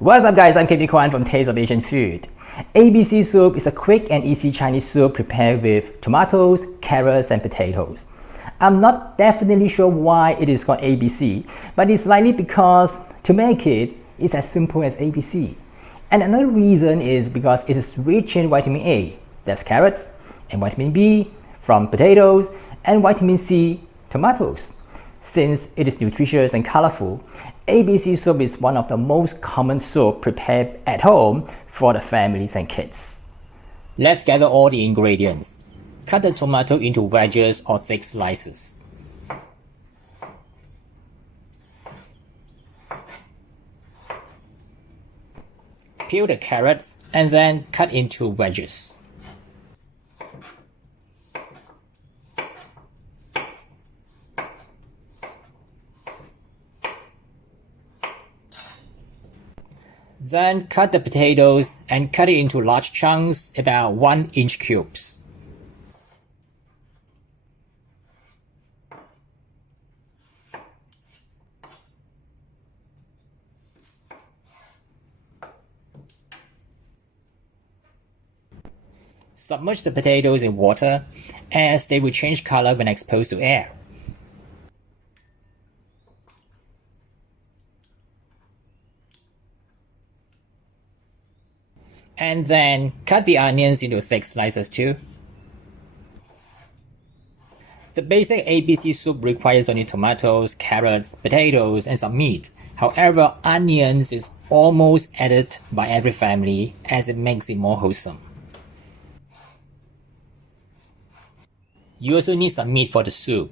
What's up guys, I'm KP Kwan from Taste of Asian Food. ABC soup is a quick and easy Chinese soup prepared with tomatoes, carrots and potatoes. I'm not definitely sure why it is called ABC, but it's likely because to make it, it's as simple as ABC. And another reason is because it is rich in vitamin A, that's carrots, and vitamin B from potatoes, and vitamin C, tomatoes. Since it is nutritious and colorful, ABC soup is one of the most common soup prepared at home for the families and kids. Let's gather all the ingredients. Cut the tomato into wedges or thick slices. Peel the carrots and then cut into wedges. Then cut the potatoes and cut it into large chunks, about 1-inch cubes. Submerge the potatoes in water, as they will change color when exposed to air. And then cut the onions into thick slices too. The basic ABC soup requires only tomatoes, carrots, potatoes, and some meat. However, onions is almost added by every family as it makes it more wholesome. You also need some meat for the soup.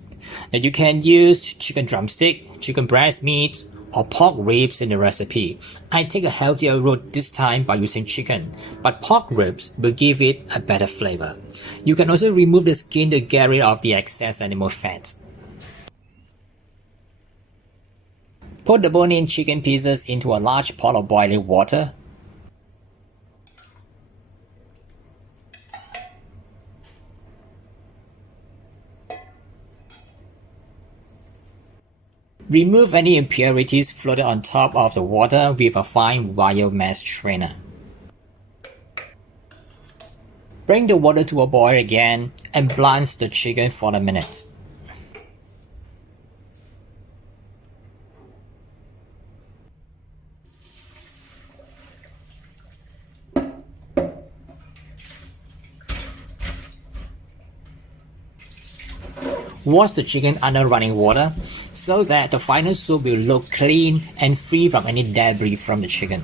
Now you can use chicken drumstick, chicken breast meat, or pork ribs in the recipe. I take a healthier route this time by using chicken, but pork ribs will give it a better flavor. You can also remove the skin to get rid of the excess animal fat. Put the bone-in chicken pieces into a large pot of boiling water. Remove any impurities floated on top of the water with a fine wire mesh strainer. Bring the water to a boil again and blanch the chicken for a minute. Wash the chicken under running water so that the final soup will look clean and free from any debris from the chicken.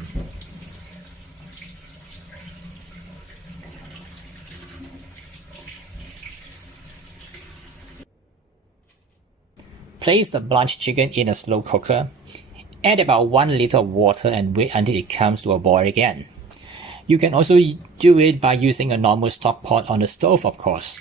Place the blanched chicken in a slow cooker. Add about 1 liter of water and wait until it comes to a boil again. You can also do it by using a normal stock pot on the stove, of course.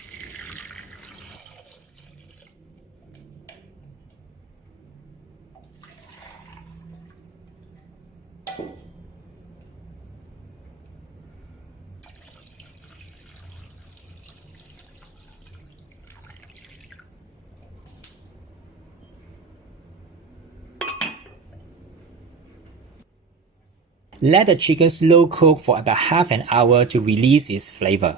Let the chicken slow cook for about half an hour to release its flavor.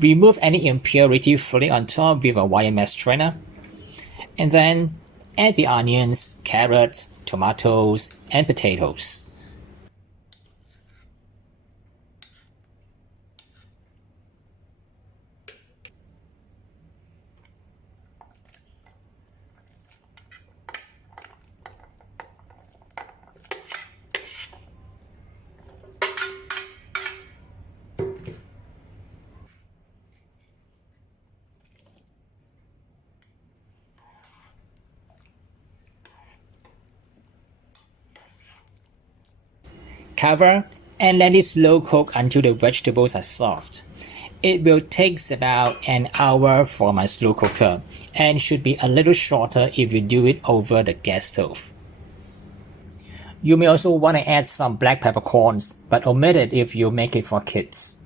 Remove any impurity floating on top with a wire mesh strainer. And then add the onions, carrots, tomatoes, and potatoes. Cover and let it slow cook until the vegetables are soft. It will take about an hour for my slow cooker and should be a little shorter if you do it over the gas stove. You may also want to add some black peppercorns, but omit it if you make it for kids.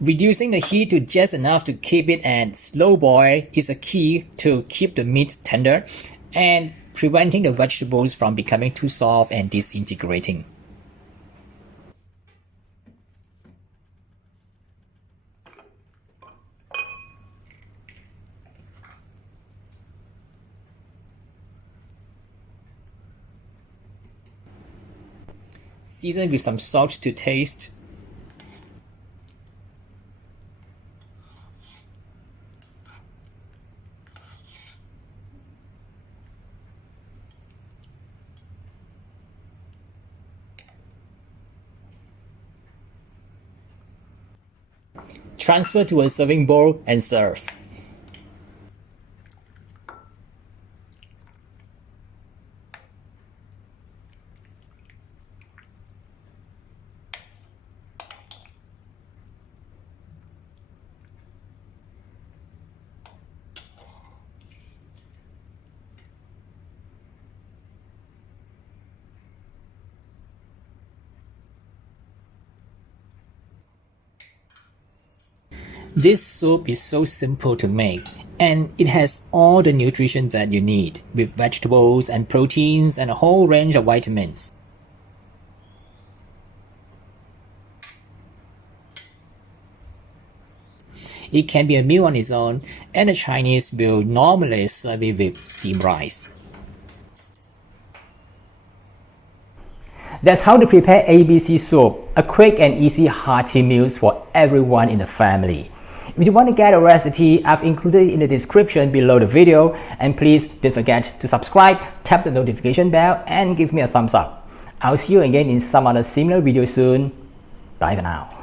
Reducing the heat to just enough to keep it at slow boil is a key to keep the meat tender and preventing the vegetables from becoming too soft and disintegrating. Season with some salt to taste. Transfer to a serving bowl and serve. This soup is so simple to make, and it has all the nutrition that you need, with vegetables and proteins and a whole range of vitamins. It can be a meal on its own, and the Chinese will normally serve it with steamed rice. That's how to prepare ABC soup, a quick and easy hearty meal for everyone in the family. If you want to get a recipe, I've included it in the description below the video, and please don't forget to subscribe, tap the notification bell and give me a thumbs up. I'll see you again in some other similar video soon. Bye for now.